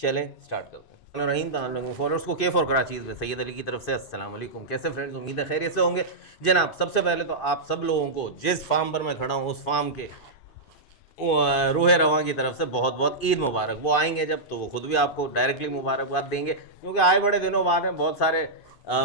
चलें स्टार्ट करते हैं। रहीम फॉलोअर्स को के फॉर कराची में सैयद अली की तरफ से अस्सलाम वालेकुम। कैसे फ्रेंड्स, उम्मीद है खैरियत से होंगे। जनाब सबसे पहले तो आप सब लोगों को जिस फार्म पर मैं खड़ा हूँ उस फार्म के रूह रवां की तरफ से बहुत बहुत ईद मुबारक। वो आएंगे जब तो वो खुद भी आपको डायरेक्टली मुबारकबाद देंगे, क्योंकि आए बड़े दिनों बाद में बहुत सारे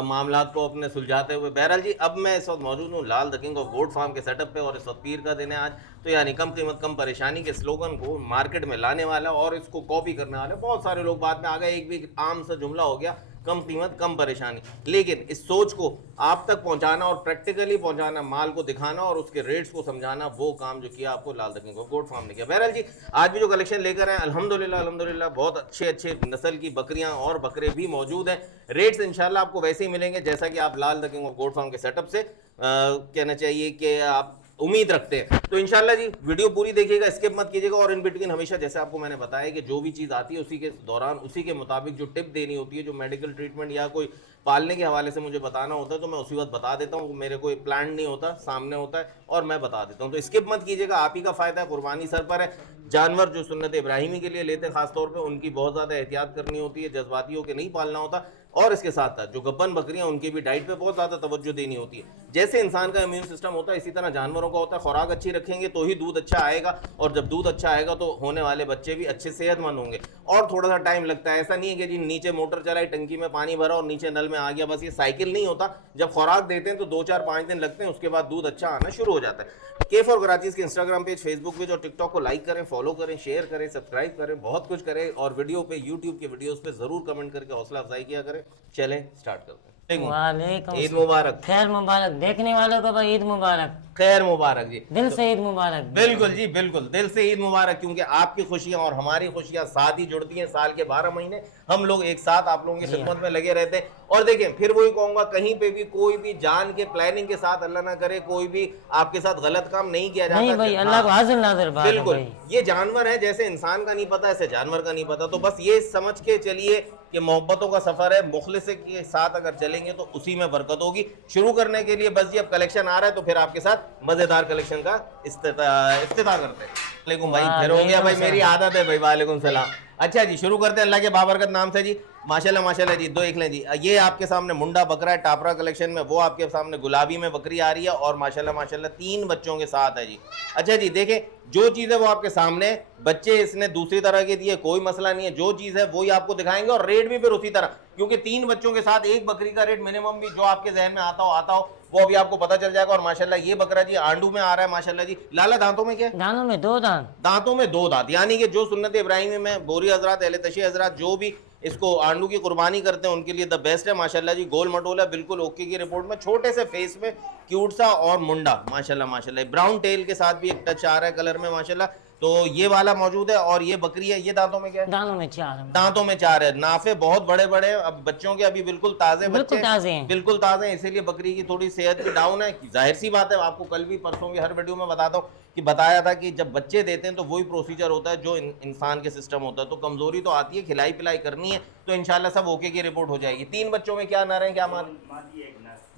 मामलात को अपने सुलझाते हुए। बहरहाल जी, अब मैं इस वक्त मौजूद हूँ Lal the king of goat farm के सेटअप पे, और इस वक्त पीर का दिन है आज। तो यानी कम कीमत कम परेशानी के स्लोगन को मार्केट में लाने वाला और इसको कॉपी करने वाले बहुत सारे लोग बाद में आ गए। एक भी आम सा जुमला हो गया, कम कीमत कम परेशानी। लेकिन इस सोच को आप तक पहुंचाना और प्रैक्टिकली पहुंचाना, माल को दिखाना और उसके रेट्स को समझाना, वो काम जो किया आपको Lal the king of goat farm ने किया। बहरहाल जी, आज भी जो कलेक्शन लेकर आए अल्हम्दुलिल्लाह बहुत अच्छे अच्छे नस्ल की बकरियां और बकरे भी मौजूद हैं। रेट्स इंशाल्लाह आपको वैसे ही मिलेंगे जैसा कि आप Lal the king of goat farm के सेटअप से कहना चाहिए कि आप उम्मीद रखते हैं। तो इंशाल्लाह जी वीडियो पूरी देखिएगा, स्किप मत कीजिएगा। और इन बिटवीन हमेशा जैसे आपको मैंने बताया कि जो भी चीज़ आती है उसी के दौरान उसी के मुताबिक जो टिप देनी होती है, जो मेडिकल ट्रीटमेंट या कोई पालने के हवाले से मुझे बताना होता है तो मैं उसी वक्त बता देता हूँ। मेरे कोई प्लान नहीं होता, सामने होता है और मैं बता देता हूँ। तो स्किप मत कीजिएगा, आप ही का फ़ायदा है, कुर्बानी सर पर है। जानवर जो सुन्नत इब्राहिमी के लिए लेते हैं खासतौर पर, उनकी बहुत ज़्यादा एहतियात करनी होती है, जज्बाती होकर नहीं पालना होता। और इसके साथ साथ जो गब्बन बकरियां, उनकी भी डाइट पे बहुत ज़्यादा तवज्जो देनी होती है। जैसे इंसान का इम्यून सिस्टम होता है इसी तरह जानवरों का होता है। खुराक अच्छी रखेंगे तो ही दूध अच्छा आएगा, और जब दूध अच्छा आएगा तो होने वाले बच्चे भी अच्छे सेहतमंद होंगे। और थोड़ा सा टाइम लगता है, ऐसा नहीं है कि जी नीचे मोटर चलाई, टंकी में पानी भरा और नीचे नल में आ गया, बस ये साइकिल नहीं होता। जब खुराक देते हैं तो 2-4-5 दिन लगते हैं, उसके बाद दूध अच्छा आना शुरू हो जाता है। के फॉर कराचीज के इंस्टाग्राम पेज, फेसबुक पेज और टिकटॉक को लाइक करें, फॉलो करें, शेयर करें, सब्सक्राइब करें, बहुत कुछ करें। और वीडियो पे, यूट्यूब के वीडियोस पे जरूर कमेंट करके हौसला अफजाई किया करें। चलें स्टार्ट करते हैं। वालेकुम ईद मुबारक। खैर मुबारक। देखने वालों को भाई ईद मुबारक, खैर मुबारक जी, दिल से ईद मुबारक। बिल्कुल जी बिल्कुल, दिल से ईद मुबारक, क्योंकि आपकी खुशियां और हमारी खुशियां साथ ही जुड़ती हैं। साल के 12 महीने हम लोग एक साथ आप लोगों की खिदमत में लगे रहते हैं। और देखें, फिर वही कहूंगा, कहीं पे भी कोई भी जान के प्लानिंग के साथ, अल्लाह ना करे, कोई भी आपके साथ गलत काम नहीं किया जाता। नहीं भाई, अल्लाह को हाजिर नाजिर बात है बिल्कुल। भाई। ये जानवर है, जैसे इंसान का नहीं पता ऐसे जानवर का नहीं पता। तो बस ये समझ के चलिए कि मोहब्बतों का सफर है, मुखलिस के साथ अगर चलेंगे तो उसी में बरकत होगी। शुरू करने के लिए बस जी, अब कलेक्शन आ रहा है तो फिर आपके साथ मजेदार कलेक्शन का इफ्तिताह करते हैं। वालेकुम भाई, फिर हो गया भाई, मेरी आदत है भाई। वालेकुम सलाम। अच्छा जी, शुरू करते हैं अल्लाह के बाबरकत नाम से जी। माशाल्लाह माशाल्लाह जी, दो एक लें जी। ये आपके सामने मुंडा बकरा है टापरा कलेक्शन में, वो आपके सामने गुलाबी में बकरी आ रही है और माशाल्लाह माशाल्लाह 3 बच्चों के साथ है जी। अच्छा जी, देखें जो चीज़ है वो आपके सामने, बच्चे इसने दूसरी तरह के दिए, कोई मसला नहीं है। जो चीज़ है वही आपको दिखाएंगे और रेट भी फिर उसी तरह, क्योंकि 3 बच्चों के साथ एक बकरी का रेट मिनिमम भी जो आपके जहन में आता हो वो अभी आपको पता चल जाएगा। और माशाल्लाह ये बकरा जी आंडू में आ रहा है माशाल्लाह जी। लाला दांतों में क्या है? दानों में 2 दांत। दांतों में 2 दांत, यानी कि जो सुन्नत इब्राहिमी में बोरी हजरात, अहले तशी हजरात जो भी इसको आंडू की कुर्बानी करते हैं उनके लिए द बेस्ट है माशाल्लाह जी। गोल मटोला बिल्कुल ओके की रिपोर्ट में, छोटे से फेस में, क्यूट सा और मुंडा माशाल्लाह माशाल्लाह। ब्राउन टेल के साथ भी एक टच आ रहा है कलर में माशाल्लाह। तो ये वाला मौजूद है। और ये बकरी है, ये दांतों में क्या है? दानों में 4 है। दांतों में 4 है। नाफे बहुत बड़े बड़े, अब बच्चों के अभी बिल्कुल ताजे बिल्कुल बच्चे, ताजे हैं। बिल्कुल ताजे हैं, इसीलिए बकरी की थोड़ी सेहत भी डाउन है। जाहिर सी बात है, आपको कल भी परसों भी हर वीडियो में बताता हूँ कि बताया था कि जब बच्चे देते हैं तो वही प्रोसीजर होता है जो इंसान के सिस्टम होता है। तो कमजोरी तो आती है, खिलाई पिलाई करनी है, तो इंशाल्लाह सब ओके की रिपोर्ट हो जाएगी। 3 बच्चों में क्या नर है, क्या मादी?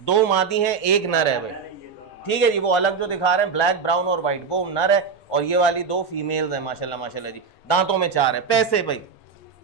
2 मादी हैं, 1 नर है भाई। ठीक है जी, वो अलग जो दिखा रहे हैं ब्लैक ब्राउन और व्हाइट, वो नर है, और ये वाली 2 फीमेल्स हैं माशाल्लाह माशाल्लाह जी। दांतों में 4 है। पैसे भाई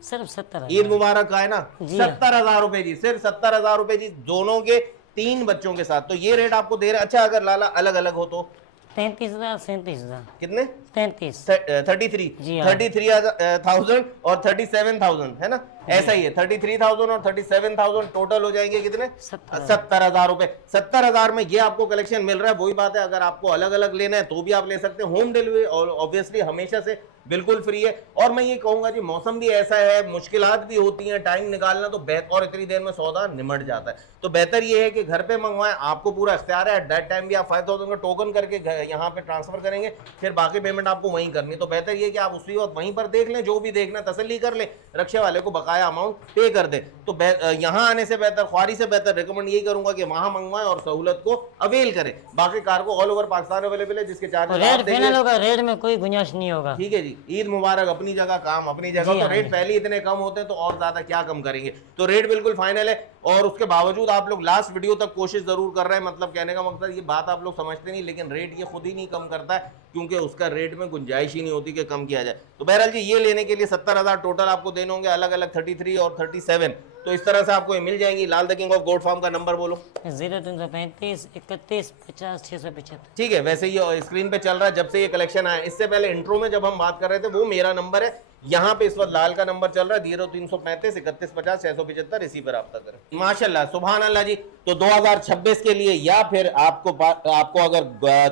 सिर्फ 70। ईद मुबारक का है ना, जी 70,000 रुपए जी, सिर्फ 70,000 रुपए जी, दोनों के 3 बच्चों के साथ। तो ये रेट आपको दे रहे हैं। अच्छा, अगर लाला अलग अलग हो तो 33,000 37,000। कितने? 33। 33। जी हाँ। 33,000 और 37,000 है ना, ऐसा ही है। 33,000 और 37,000 टोटल हो जाएंगे कितने? 70,000 रुपए। 70,000 में ये आपको कलेक्शन मिल रहा है। वही बात है, अगर आपको अलग अलग लेना है तो भी आप ले सकते हैं। होम डिलीवरी और ऑब्वियसली हमेशा से बिल्कुल फ्री है। और मैं ये कहूंगा जी, मौसम भी ऐसा है, मुश्किलात भी होती हैं, टाइम निकालना तो बेहतर, और इतनी देर में सौदा निमट जाता है। तो बेहतर ये है कि घर पे मंगवाएं, आपको पूरा इख्तियार है। एट दैट टाइम भी आप 5,000 का टोकन करके यहाँ पे ट्रांसफर करेंगे, फिर बाकी पेमेंट आपको वहीं करनी। तो बेहतर ये कि आप उसी वक्त वहीं पर देख लें, जो भी देखना तसल्ली कर लें, रक्षा वाले को बकाया अमाउंट पे कर दें। तो यहाँ आने से बेहतर, ख्वारी से बेहतर रिकमेंड यही करूंगा कि वहां मंगवाएं और सहूलत को अवेल करें। बाकी cargo all over Pakistan available है, जिसके चार्जेस रेट फाइनल होगा, रेट में कोई गुंजाइश नहीं होगा। ठीक है जी। ईद मुबारक, अपनी जगह काम अपनी जगह। तो रेट पहले इतने कम होते हैं तो और ज्यादा क्या कम करेंगे। तो रेट बिल्कुल फाइनल है। और उसके बावजूद आप लोग लास्ट वीडियो तक कोशिश जरूर कर रहे हैं। मतलब कहने का मकसद, ये बात आप लोग समझते नहीं, लेकिन रेट ये खुद ही नहीं कम करता है, क्योंकि उसका रेट में गुंजाइश ही नहीं होती कि कम किया जाए। तो बहरहाल जी, ये लेने के लिए 70,000 टोटल आपको देने होंगे, अलग अलग 33 और 37। तो इस तरह से आपको ये मिल जाएंगी। Lal the king of goat farm का नंबर बोलो। 0335 31 50 675। ठीक है, वैसे ये स्क्रीन पे चल रहा है जब से ये कलेक्शन आया। इससे पहले इंट्रो में जब हम बात कर रहे थे, वो मेरा नंबर है। यहाँ पे इस वक्त लाल का नंबर चल रहा है 0335 31 50 675, इसी पर रब्ता करें। माशाल्लाह, सुभान अल्लाह जी। तो 2026 के लिए या फिर आपको अगर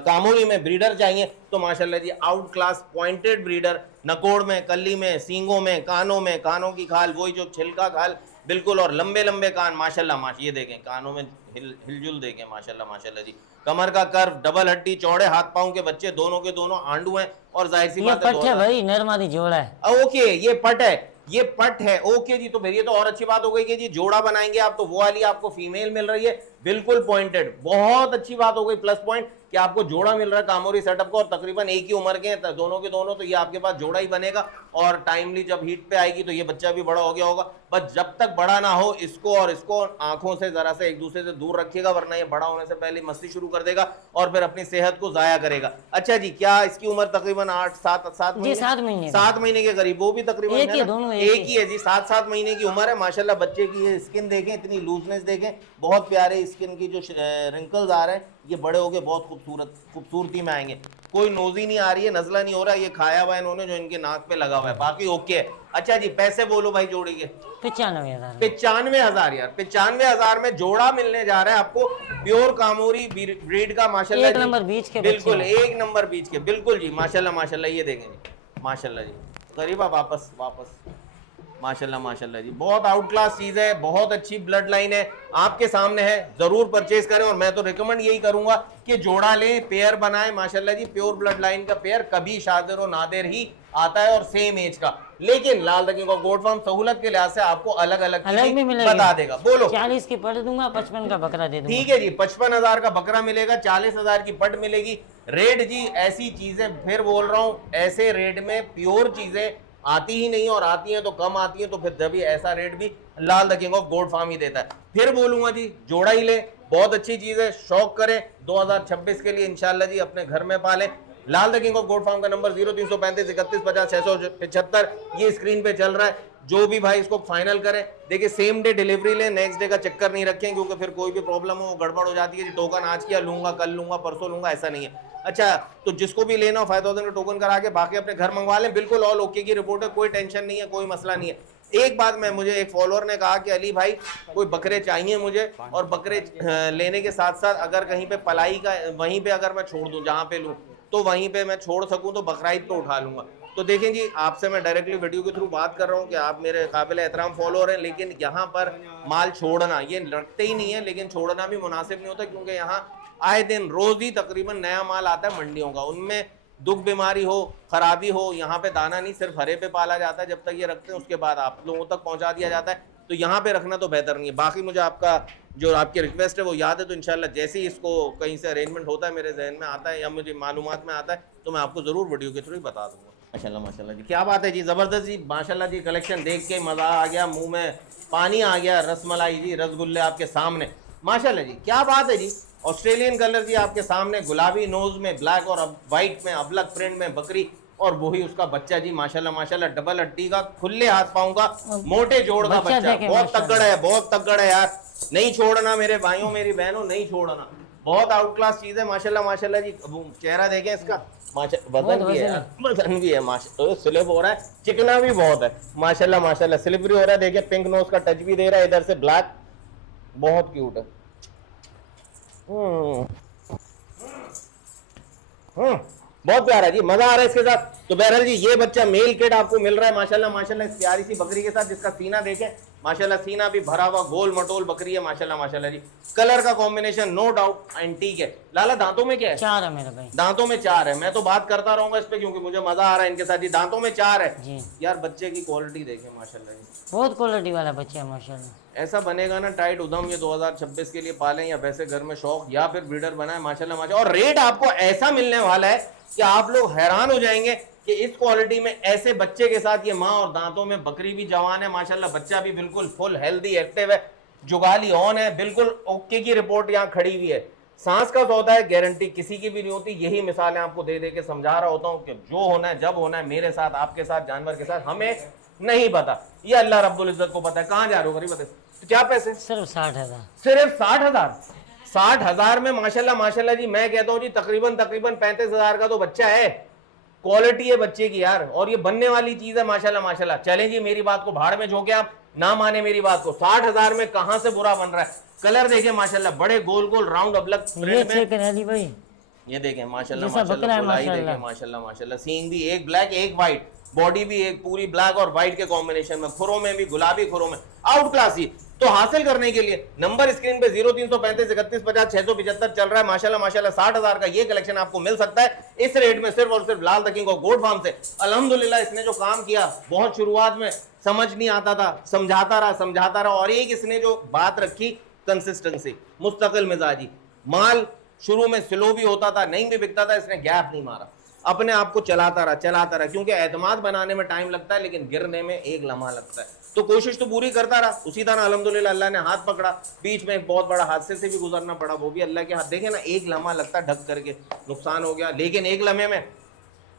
कामोरी में ब्रीडर चाहिए तो माशाल्लाह जी, आउट क्लास पॉइंटेड ब्रीडर, नकोड़ में, कली में, सींगों में, कानों की खाल, वही जो छिलका खाल बिल्कुल, और लंबे लंबे कान माशाल्लाह। ये देखें, कानों में हिलजुल देखें माशाल्लाह माशाल्लाह जी। कमर का कर्व, डबल हड्डी, चौड़े हाथ पांव के बच्चे, दोनों के दोनों आंडू हैं। और जाहिर सी ये बात पट है भाई, नरमादी जोड़ा है। ओके, ये पट है, ये पट है। ओके जी, तो फिर ये तो और अच्छी बात हो गई कि जी जोड़ा बनाएंगे आप तो वो वाली आपको फीमेल मिल रही है, बिल्कुल पॉइंटेड। बहुत अच्छी बात हो गई, प्लस पॉइंट कि आपको जोड़ा मिल रहा है कामोरी सेटअप का, और तकरीबन एक ही उम्र के हैं दोनों के दोनों। तो ये आपके पास जोड़ा ही बनेगा, और टाइमली जब हीट पे आएगी तो ये बच्चा भी बड़ा हो गया होगा। बस जब तक बड़ा ना हो, इसको और इसको आंखों से जरा से एक दूसरे से दूर रखिएगा, वरना ये बड़ा होने से पहले मस्ती शुरू कर देगा और फिर अपनी सेहत को जाया करेगा। अच्छा जी, क्या इसकी उम्र तकरीबन 7 महीने? 7 महीने के करीब, वो भी तकरीबन एक ही, दोनों एक ही है जी। 7 महीने की उम्र है माशाल्लाह। बच्चे की ये स्किन देखें, इतनी लूजनेस देखें, बहुत प्यारे स्किन की जो रिंकल्स आ रहे हैं, ये बड़े हो गए बहुत खूबसूरती में आएंगे। कोई नोजी नहीं आ रही है, नजला नहीं हो रहा, ये खाया हुआ है इन्होंने जो इनके नाक पे लगा हुआ है, बाकी ओके है। अच्छा जी, पैसे बोलो भाई जोड़ी के। 95,000। 95,000 यार, 95,000 में जोड़ा मिलने जा रहा है आपको, प्योर कामोरी ब्रीड का माशाल्लाह। एक नंबर बीच के, बिल्कुल एक नंबर बीच के, बिल्कुल जी माशाल्लाह माशाल्लाह। ये देखें जी माशाल्लाह जी, करीबा वापस माशाल्लाह माशाल्लाह जी। बहुत आउट क्लास चीज है, बहुत अच्छी ब्लड लाइन है, आपके सामने है, जरूर परचेज करें। और मैं तो रिकमेंड यही करूंगा कि जोड़ा लें, पेयर बनाएं माशाल्लाह जी। प्योर ब्लड लाइन का पेयर कभी शादिर और नादिर ही आता है, और सेम एज का। लेकिन Lal the king of goat farm सहूलत के लिहाज से आपको अलग अलग भी मिलेगा, बता देगा। बोलो। 40 की पट दूंगा, 55 का बकरा दे दूंगा। ठीक है जी, 55,000 का बकरा मिलेगा, 40,000 की पट मिलेगी। रेट जी, ऐसी चीजें फिर बोल रहा हूं, ऐसे रेट में प्योर चीजें आती ही नहीं, और आती हैं तो कम आती हैं। तो फिर जब ऐसा रेट भी Lal the king of goat farm ही देता है। फिर बोलूंगा जी, जोड़ा ही ले, बहुत अच्छी चीज है, शौक करें। 2026 के लिए इंशाल्लाह जी अपने घर में पालें। Lal the king of goat farm का नंबर 0335 31 50 675, ये स्क्रीन पे चल रहा है। जो भी भाई इसको फाइनल करें, देखिए सेम डे डिलीवरी लें, नेक्स्ट डे का चक्कर नहीं रखें, क्योंकि फिर कोई भी प्रॉब्लम हो, गड़बड़ हो जाती है जी। टोकन आज किया, लूंगा कल लूंगा परसों लूंगा, ऐसा नहीं है। अच्छा, तो जिसको भी लेना हो 5,000 का टोकन करा के बाकी अपने घर मंगवा लें, बिल्कुल ऑल ओके की रिपोर्ट है, कोई टेंशन नहीं है, कोई मसला नहीं है। एक बात मुझे एक फॉलोअर ने कहा कि अली भाई कोई बकरे चाहिए मुझे, और बकरे लेने के साथ साथ अगर कहीं पे पलाई का वहीं पे अगर मैं छोड़ दूं, जहां पे लूं तो वहीं पे मैं छोड़ सकूं तो बकराईद पे उठा लूंगा। तो देखें जी, आपसे मैं डायरेक्टली वीडियो के थ्रू बात कर रहा हूं कि आप मेरे काबिल एहतराम फॉलोअर हैं, लेकिन यहाँ पर माल छोड़ना ये रखते ही नहीं है, लेकिन छोड़ना भी मुनासिब नहीं होता, क्योंकि यहाँ आए दिन रोज ही तकरीबन नया माल आता है मंडियों का। उनमें दुख बीमारी हो, खराबी हो, यहाँ पे दाना नहीं सिर्फ हरे पे पाला जाता है, जब तक ये रखते हैं उसके बाद आप लोगों तक पहुंचा दिया जाता है। तो यहाँ पे रखना तो बेहतर नहीं है। बाकी मुझे आपका जो आपकी रिक्वेस्ट है वो याद है, तो इंशाल्लाह जैसे ही इसको कहीं से अरेंजमेंट होता है, मेरे जहन में आता है या मुझे मालूमात में आता है, तो मैं आपको ज़रूर वीडियो के थ्रू ही बता दूंगा। माशाल्लाह माशाल्लाह जी, क्या बात है जी, ज़बरदस्त जी माशाल्लाह जी। कलेक्शन देख के मज़ा आ गया, मुँह में पानी आ गया। रसमलाई जी, रसगुल्ले आपके सामने माशाल्लाह जी, क्या बात है जी। ऑस्ट्रेलियन कलर जी आपके सामने, गुलाबी नोज में, ब्लैक और वाइट में, अबलक प्रिंट में बकरी, और वही उसका बच्चा जी माशाल्लाह माशाल्लाह। डबल हड्डी का, खुले हाथ पाँव का, मोटे जोड़ का बच्चा, बहुत तगड़ा है, बहुत तगड़ा है यार। नहीं छोड़ना मेरे भाइयों मेरी बहनों, नहीं छोड़ना, बहुत आउट क्लास चीज है माशाल्लाह माशाल्लाह जी। चेहरा देखें इसका, वजन भी है, वजन भी है माशाल्लाह, स्लिप हो रहा है, चिकना भी बहुत है माशाल्लाह माशाल्लाह, स्लिपरी हो रहा है। देखिए पिंक नोज का टच भी दे रहा है, इधर से ब्लैक, बहुत क्यूट है। बहुत प्यारा जी, मजा आ रहा है इसके साथ। तो बहरहाल जी, ये बच्चा मेल किड आपको मिल रहा है माशाल्लाह माशाल्लाह, इस प्यारी सी बकरी के साथ, जिसका सीना देखें माशाल्लाह, सीना भी भरा हुआ गोल मटोल बकरी है माशाल्लाह माशाल्लाह जी। कलर का कॉम्बिनेशन नो डाउट एंटीक है। लाला दांतों में क्या है? 4 है मेरे भाई, दांतों में 4 है। मैं तो बात करता रहूंगा इस पे, क्योंकि मुझे मजा आ रहा है इनके साथ जी। दांतों में 4 है जी। यार, बच्चे की क्वालिटी देखें माशाल्लाह जी, बहुत क्वालिटी वाला बच्चा है माशाल्लाह। ऐसा बनेगा ना टाइट उधम, ये 2026 के लिए पालें, या वैसे घर में शौक, या फिर ब्रीडर बनाए माशाल्लाह माशाल्लाह। और रेट आपको ऐसा मिलने वाला है कि आप लोग हैरान हो जाएंगे कि इस क्वालिटी में ऐसे बच्चे के साथ ये माँ, और दांतों में बकरी भी जवान है माशाल्लाह, बच्चा भी बिल्कुल फुल हेल्दी एक्टिव है। जुगाली ऑन है, बिल्कुल ओके की रिपोर्ट यहाँ खड़ी हुई है। सांस का सौदा है, गारंटी किसी की भी नहीं होती। यही मिसालें आपको दे दे के समझा रहा होता हूँ कि जो होना है जब होना है, मेरे साथ, आपके साथ, जानवर के साथ, हमें नहीं पता, ये अल्लाह रब्बुल इज्जत को पता है। कहाँ जा रहे हो गरीब? तो क्या पैसे? सिर्फ 60,000। सिर्फ 60,000। 60,000 में माशाल्लाह माशाल्लाह जी, मैं कहता हूँ जी तकरीबन 35,000 का तो बच्चा है। क्वालिटी है बच्चे की यार, और ये बनने वाली चीज है माशाल्लाह माशाल्लाह। चलें जी, मेरी बात को भाड़ में झोंके, आप ना माने मेरी बात को। 60,000 में कहां से बुरा बन रहा है। कलर देखिए माशाल्लाह, बड़े गोल गोल राउंड अबलग ये चेक है अली भाई, ये देखें माशाल्लाह जैसा बकरा माशाल्लाह, है गोलाई माशाल्लाह। देखें माशाल्लाह माशाल्लाह। सींग भी एक ब्लैक एक व्हाइट, बॉडी भी एक पूरी ब्लैक और व्हाइट के कॉम्बिनेशन में, खुरों में भी गुलाबी खुरों में, आउट क्लास ही। तो हासिल करने के लिए नंबर स्क्रीन पे 0335 31 50 675 चल रहा है माशाल्लाह माशाल्लाह। 60,000 का ये कलेक्शन आपको मिल सकता है इस रेट में, सिर्फ और सिर्फ लाल दकिंग और गोट फार्म से। अल्हम्दुलिल्लाह इसने जो काम किया, बहुत शुरुआत में समझ नहीं आता था, समझाता रहा, और एक इसने जो बात रखी, कंसिस्टेंसी, मुस्तकिल मिजाजी। माल शुरू में स्लो भी होता था, नहीं भी बिकता था, इसने गैप नहीं मारा, अपने आप को चलाता रहा, क्योंकि एतमाद बनाने में टाइम लगता है लेकिन गिरने में एक लम्हा लगता है। तो कोशिश तो पूरी करता रहा। उसी तरह अल्हम्दुलिल्लाह अल्लाह ने हाथ पकड़ा, बीच में एक बहुत बड़ा हादसे से भी गुजरना पड़ा, वो भी अल्लाह के हाथ। देखे ना, एक लम्हा लगता ढक करके, नुकसान हो गया, लेकिन एक लम्हे में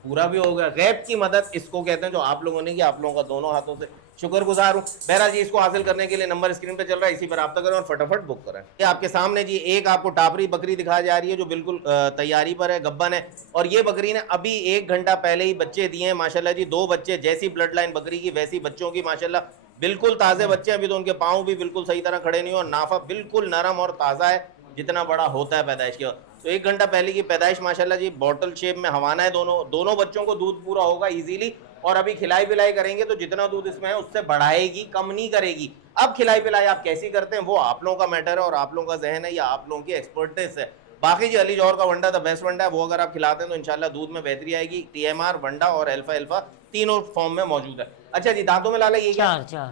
पूरा भी हो गया। गैब की मदद इसको कहते हैं, जो आप लोगों ने की, आप लोगों का दोनों हाथों से शुक्रगुजार हूँ। बहरहाल जी, इसको हासिल करने के लिए नंबर स्क्रीन पे चल रहा है, इसी पर रब्ता करें और फटाफट बुक करें। ये आपके सामने जी एक आपको टापरी बकरी दिखाई जा रही है, जो बिल्कुल तैयारी पर है, गब्बन है। और ये बकरी ने अभी 1 घंटा पहले ही बच्चे दिए हैं माशाल्लाह जी। 2 बच्चे, जैसी ब्लड लाइन बकरी की वैसी बच्चों की माशाल्लाह, बिल्कुल ताज़े बच्चे। अभी तो उनके पाँव भी बिल्कुल सही तरह खड़े नहीं हो, और नाफा बिल्कुल नरम और ताज़ा है, जितना बड़ा होता है पैदाइश के बाद। तो 1 घंटा पहले की पैदाइश माशाल्लाह जी, बॉटल शेप में हवाना है। दोनों बच्चों को दूध पूरा होगा इजीली, और अभी खिलाई पिलाई करेंगे तो जितना दूध इसमें है उससे बढ़ाएगी, कम नहीं करेगी। अब खिलाई पिलाई आप कैसी करते हैं वो आप लोगों का मैटर है, और आप लोगों का जहन है, या आप लोगों की एक्सपर्टिस है। बाकी जी अली जौहर का वंडा द बेस्ट वंडा है, वो अगर आप खिलाते हैं तो इंशाल्लाह दूध में बेहतरी आएगी। TMR, वंडा और अल्फा तीनों फॉर्म में मौजूद है। अच्छा जी, दांतों में लाला ये क्या?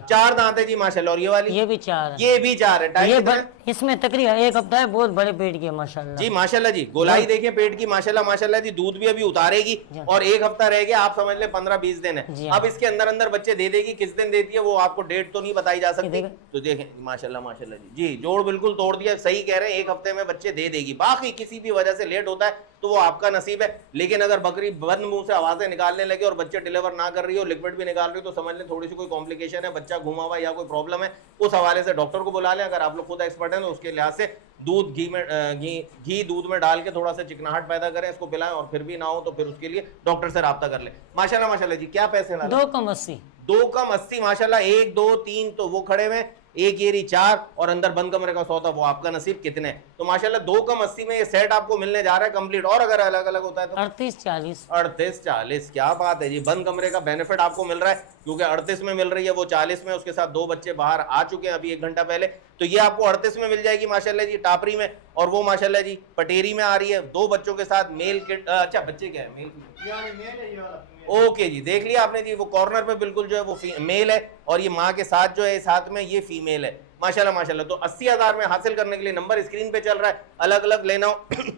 चार दांत है जी माशाल्लाह। और ये वाली? ये भी 4 है। ये भी 4 है। ये इसमें तकरीबन 1 हफ्ता है, बहुत बड़े पेट की है माशाल्लाह जी माशाल्लाह जी। गोलाई देखिए पेट की माशाल्लाह माशाल्लाह जी। दूध भी अभी उतारेगी, और 1 हफ्ता रह गया, आप समझ ले 15-20 दिन है। अब इसके अंदर अंदर बच्चे दे देगी। किस दिन देती है वो आपको डेट तो नहीं बताई जा सकती, तो देखें माशाल्लाह माशाल्लाह जी। जोड़ बिल्कुल तोड़ दिया, सही कह रहे हैं, 1 हफ्ते में बच्चे दे देगी। बाकी किसी भी वजह से लेट होता है तो वो आपका नसीब है। लेकिन अगर बकरी बंद मुंह से आवाजें निकालने लगे और बच्चे डिलीवर ना कर रही हो, लिक्विड भी निकाल रही हो, तो समझ लें थोड़ी सी कोई कॉम्प्लिकेशन है, बच्चा घुमा हुआ या कोई प्रॉब्लम है। उस हवाले से डॉक्टर को बुला लें। अगर आप लोग खुद एक्सपर्ट हैं तो उसके लिहाज से दूध घी दूध में डाल के थोड़ा सा चिकनाहट पैदा करें, इसको पिलाएं, और फिर भी ना हो तो फिर उसके लिए डॉक्टर से राब्ता कर लें। माशाल्लाह माशाल्लाह जी। क्या पैसे? 2 कम 80। 2 कम 80 माशाल्लाह। 1 2 3 तो वो खड़े में, 1 येरी 4, और अंदर बंद कमरे का सौदा, वो आपका नसीब कितने। तो माशाल्लाह 2 कम 80 में ये सेट आपको मिलने जा रहा है कंप्लीट। और अगर अलग अलग होता है तो 38-40। क्या बात है जी। बंद कमरे का बेनिफिट आपको मिल रहा है, क्योंकि 38 में मिल रही है, वो 40 में। उसके साथ 2 बच्चे बाहर आ चुके हैं अभी 1 घंटा पहले, तो ये आपको 38 में मिल जाएगी माशाल्लाह जी, टापरी में। और वो माशाल्लाह जी पटेरी में आ रही है 2 बच्चों के साथ, मेल किट। अच्छा बच्चे क्या है? मेल। ओके जी, देख लिया आपने जी। वो कॉर्नर पे बिल्कुल जो है वो मेल है, और ये माँ के साथ जो है साथ में ये फीमेल है माशाल्लाह माशाल्लाह। तो 80,000 में हासिल करने के लिए नंबर स्क्रीन पे चल रहा है। अलग अलग लेना हो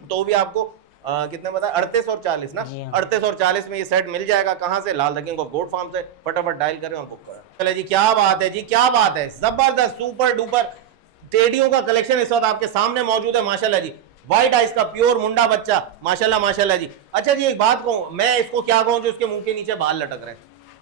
तो भी आपको कितने बता, 38 और 40 ना, 38 और 40 में ये सेट मिल जाएगा। कहाँ से? लाल दकिंग ऑफ गोट फार्म से। फटाफट डायल करें और बुक करें। चले जी, क्या बात है जी, क्या बात है, जबरदस्त सुपर डुपर टेडियों का कलेक्शन इस वक्त आपके सामने मौजूद है माशाल्लाह जी। व्हाइट आइस का प्योर मुंडा बच्चा माशाल्लाह माशाल्लाह जी। अच्छा जी, एक बात कहूँ, मैं इसको क्या कहूँ, जो इसके मुंह के नीचे बाल लटक रहे हैं।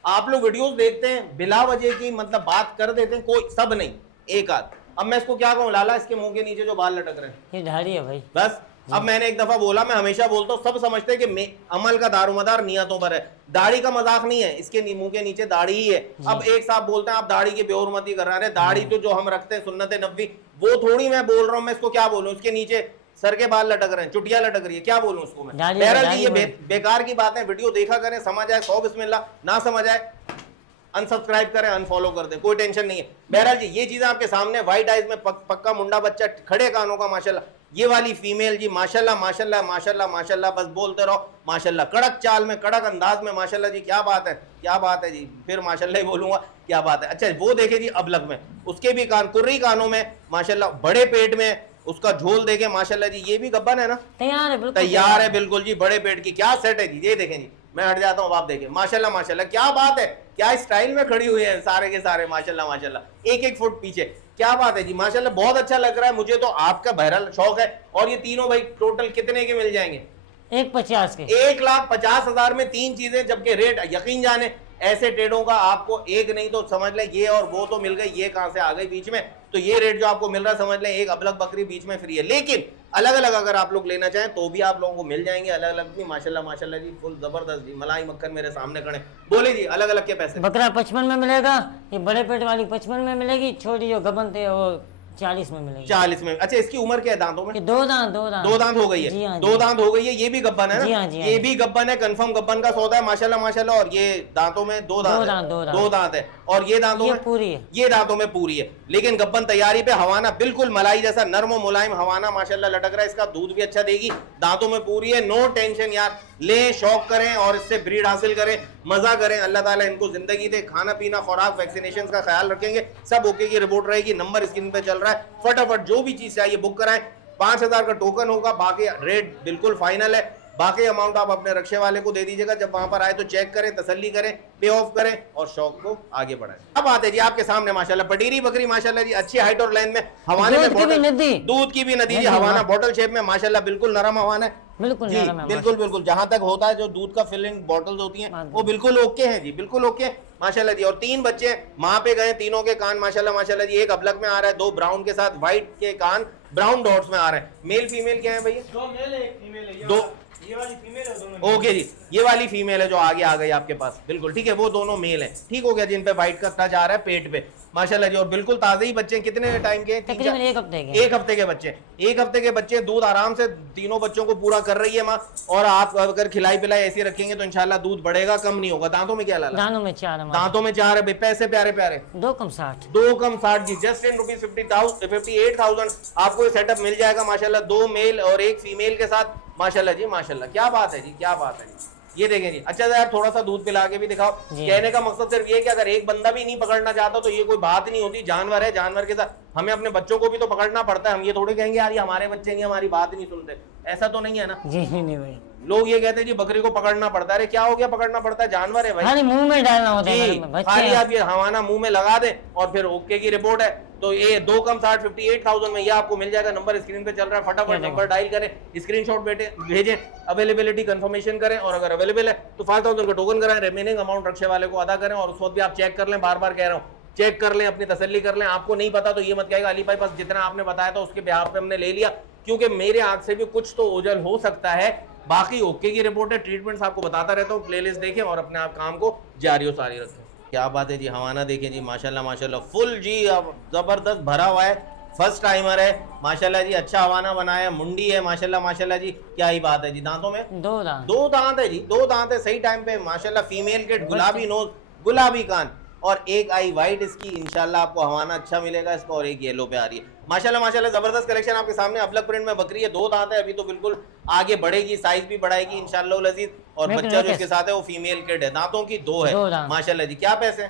आप लोग वीडियोस देखते हैं, बिला वजह की मतलब बात कर देते हैं, कोई सब नहीं, एक आध। अब मैं इसको क्या कहूँ लाला, इसके मुंह के नीचे जो बाल लटक रहे हैं, ये दाढ़ी है भाई। बस। अब मैंने एक दफा बोला, मैं हमेशा बोलता हूँ, सब समझते हैं कि अमल का दारोमदार नियतों पर है। दाढ़ी का मजाक नहीं है, इसके मुंह के नीचे दाढ़ी ही है। अब एक साहब बोलते हैं आप दाढ़ी की बेहुरमती कर रहे हैं। दाढ़ी तो जो हम रखते हैं सुन्नत नबी, वो थोड़ी मैं बोल रहा हूँ। मैं इसको क्या बोलूँ, उसके नीचे सर के बाल लटक रहे हैं, चुटिया लटक रही है, क्या बोलूं उसको मैं। बहरहाल जी ये बेकार की बात है। वीडियो देखा करें, समझ आए 100 बिस्मिल्लाह, ना समझ आए अनसब्सक्राइब करें, अनफॉलो कर दें, कोई टेंशन नहीं है। बहरहाल जी ये चीजें आपके सामने, व्हाइट आइज में पक्का मुंडा बच्चा, खड़े कानों का माशाल्लाह। ये वाली फीमेल जी माशाल्लाह माशाल्लाह माशाल्लाह माशाल्लाह, बस बोलते रहो माशाल्लाह। कड़क चाल में, कड़क अंदाज में माशाल्लाह जी। क्या बात है, क्या बात है जी। फिर माशाल्लाह ही बोलूंगा, क्या बात है। अच्छा वो देखे जी अबलग में, उसके भी कान, कुर्री कानों में माशाल्लाह, बड़े पेट में, उसका झोल देखे माशाल्लाह जी। ये भी गब्बन है ना, तैयार है बिल्कुल, तैयार है बिल्कुल जी, बड़े पेट की। क्या सेट है जी, ये देखें जी, मैं हट जाता हूँ, आप देखें माशाल्लाह माशाल्लाह, क्या बात है, क्या स्टाइल में खड़ी हुई है सारे के सारे, माशाल्लाह माशाल्लाह, एक एक फुट पीछे, क्या बात है जी माशाल्लाह, बहुत अच्छा लग रहा है मुझे तो, आपका बहरहाल शौक है। और ये तीनों भाई टोटल कितने के मिल जाएंगे? 1,50 के। 1,50,000 में 3 चीजें, जबकि रेट यकीन जाने ऐसे ट्रेडों का आपको एक नहीं तो समझ लें ये और वो तो मिल गई, ये कहां से आ गई बीच में, तो ये रेट जो आपको मिल रहा है समझ लें एक अबलग बकरी बीच में फ्री है। लेकिन अलग अलग अगर आप लोग लेना चाहें तो भी आप लोगों को मिल जाएंगे, अलग अलग भी माशाल्लाह माशाल्लाह जी, फुल जबरदस्त जी, मलाई मक्खन मेरे सामने खड़े, बोले जी अलग अलग के पैसे। बकरा 55 में मिलेगा, ये बड़े पेट वाली 55 में मिलेगी, छोटी जो गबन थे वो 40 में मिलेगी। 40 में। अच्छा इसकी उम्र क्या है दांतों में? ये दो दांत दो दांत हो गई है। जी हाँ, दो दांत हो गई है, ये भी गब्बन है ना? जी हाँ, जी हाँ, ये भी गब्बन है, कंफर्म गब्बन का सौदा है माशाल्लाह माशाल्लाह। और ये दांतों में दो दांत है, दो दांत है, और ये दांतों में पूरी है, ये दांतों में पूरी है। लेकिन गब्बन तैयारी पे, हवाना बिल्कुल मलाई जैसा नरम और मुलायम हवाना माशाल्लाह लटक रहा है, इसका दूध भी अच्छा देगी, दांतों में पूरी है, नो टेंशन यार, ले शौक करें और इससे ब्रीड हासिल करें, मजा करें, अल्लाह ताला इनको जिंदगी दे, खाना पीना खुराक वैक्सीनेशन का ख्याल रखेंगे, सब ओके की रिपोर्ट रहेगी। नंबर स्क्रीन पे चल रहा है, फटाफट जो भी चीज चाहिए बुक कराएं, 5,000 का टोकन होगा, बाकी रेट बिल्कुल फाइनल है, बाकी अमाउंट आप अपने रक्षे वाले को दे दीजिएगा, जब वहां पर आए तो चेक करें, तसल्ली करें, पे ऑफ करें और शौक को आगे बढ़ाएं। अब आते हैं जी आपके सामने माशाल्लाह पटीरी बकरी माशाल्लाह जी, अच्छी हाइट और लेंथ में, हवाने में दूध की भी नदी जी, हवाना बॉटल शेप में माशाल्लाह, बिल्कुल नरम हवाना है, बिल्कुल बिल्कुल बिल्कुल, जहां तक होता है जो दूध का फिलिंग बॉटल्स होती हैं वो बिल्कुल ओके हैं जी, बिल्कुल ओके माशाल्लाह जी। और 3 बच्चे माँ पे गए, तीनों के कान माशाल्लाह माशाल्लाह जी, एक अबलग में आ रहा है, 2 ब्राउन के साथ व्हाइट के कान ब्राउन डॉट्स में आ रहे हैं। मेल फीमेल क्या है भैया? 2 मेल है, 1 फीमेल है। दो, ये वाली फीमेल है, दोनों ओके जी, ये वाली फीमेल है जो आगे आ गई आपके पास, बिल्कुल ठीक है, वो दोनों मेल हैं, ठीक हो गया, जिन पे व्हाइट का टच आ रहा है पेट पे माशाल्लाह जी। और बिल्कुल ताजे ही बच्चे, कितने टाइम के? तकरीबन 1 हफ्ते के। 1 हफ्ते के बच्चे, 1 हफ्ते के बच्चे, दूध आराम से तीनों बच्चों को पूरा कर रही है माँ, और आप अगर खिलाई पिलाई ऐसी रखेंगे तो इंशाल्लाह दूध बढ़ेगा, कम नहीं होगा। दांतों में क्या लाला? दांतों में 4 है, दांतों में 4 है, पैसे प्यारे प्यारे, 2 कम 60, 2 कम 60 जी, जस्ट इन रुपीज 58,000 आपको ये सेटअप मिल जाएगा माशाल्लाह, 2 मेल और 1 फीमेल के साथ माशाल्लाह जी माशाल्लाह। क्या बात है जी, क्या बात है जी, ये देखें जी। अच्छा यार थोड़ा सा दूध पिला के भी दिखाओ। कहने का मकसद सिर्फ ये कि अगर एक बंदा भी नहीं पकड़ना चाहता तो ये कोई बात नहीं होती, जानवर है, जानवर के साथ हमें अपने बच्चों को भी तो पकड़ना पड़ता है। हम ये थोड़े कहेंगे यार ये हमारे बच्चे नहीं, हमारी बात नहीं सुनते, ऐसा तो नहीं है ना जी नहीं भाई। लोग ये कहते हैं जी बकरी को पकड़ना पड़ता है, अरे क्या हो गया पकड़ना पड़ता है, जानवर है भाई, खाली मुंह में डालना होता है, खाली आप ये हवाना मुंह में लगा दें और फिर ओके की रिपोर्ट है। तो ये 2 कम 60 58,000 में ये आपको मिल जाएगा। नंबर स्क्रीन पे चल रहा है, फटाफट नंबर डायल करें, स्क्रीनशॉट भेजें, अवेलेबिलिटी कंफर्मेशन करें, और अगर अवेलेबल है तो 5,000 का टोकन कराएं, रिमेनिंग अमाउंट रक्षे वाले को अदा करें। और उस वक्त भी आप चेक कर लें, बार बार कह रहा हूँ, चेक कर लें, अपनी तसल्ली कर लें। आपको नहीं पता तो ये मत कहेगा अली भाई बस जितना आपने बताया था उसके बिहाफ पे हमने ले लिया, क्योंकि मेरे आंख से भी कुछ तो ओझल हो सकता है, बाकी ओके की रिपोर्ट है। ट्रीटमेंट्स आपको बताता रहता हूँ, प्लेलिस्ट देखें और अपने आप काम को जारी और सारी रखें। क्या बात है जी, हवाना देखें जी माशाल्लाह माशाल्लाह, फुल जी अब जबरदस्त भरा हुआ है, फर्स्ट टाइमर है माशाल्लाह जी, अच्छा हवाना बनाया, मुंडी है माशाल्लाह माशाल्लाह जी, क्या ही बात है जी। दांतों में 2 दांत, 2 दांत है जी, 2 दांत है, सही टाइम पे माशाल्लाह। फीमेल के गुलाबी नोज, गुलाबी कान, और 1 आई वाइट इसकी, इंशाल्लाह आपको हवाना अच्छा मिलेगा इसका, और 1 येलो पे आ रही है माशाल्लाह माशाल्लाह। जबरदस्त कलेक्शन आपके सामने, अबलग प्रिंट में बकरी है, 2 दांत है, अभी तो बिल्कुल आगे बढ़ेगी, साइज भी बढ़ाएगी इंशाल्लाह अजीज। और बच्चा जो इसके साथ है वो फीमेल किड है, दांतों की 2 है माशाल्लाह जी। क्या पैसे?